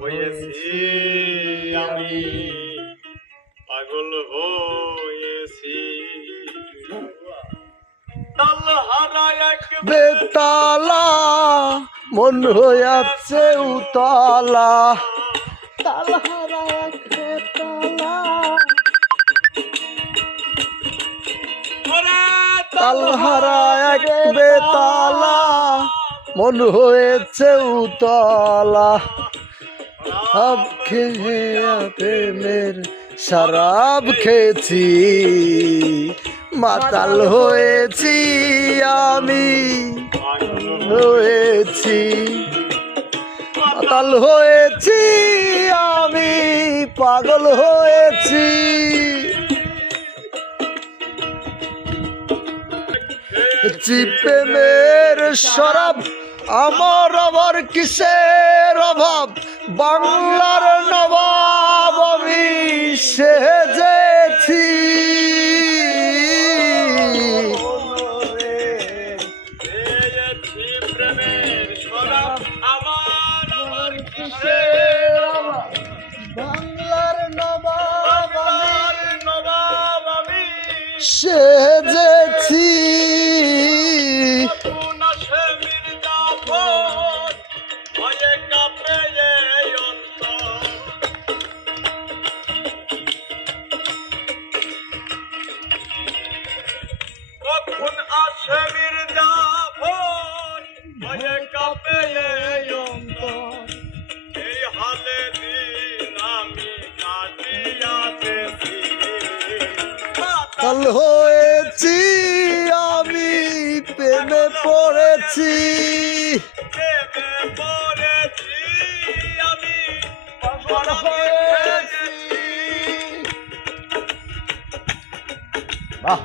হয়েছি আমি, পাগল হয়েছি। তালহারা এক বেতালা মন হইয়াছে উতলা, তালহারা এক বেতালা, তালহারা এক বেতালা মন হয়েছে উতলা। সব খেয়ে প্রেমের শরাব খেয়েছি, মাতাল হয়েছি আমি, হয়েছি মাতাল হয়েছি আমি, পাগল হয়েছি। প্রেমের শরাব আমার আবার কিসের অভাব, বাংলার নবাব আমি সেজেছি। বাংলার নবাব আমি সেজেছি। কখন আসে মির্জাফর ভয়ে কাঁপে এই অন্তর, এই হালে দিন আমি কাটিয়াতেছি। মাতাল হয়েছি আমি, প্রেমে পড়েছি, প্রেমে পড়েছি আমি, পাগল হয়েছি। বাহ।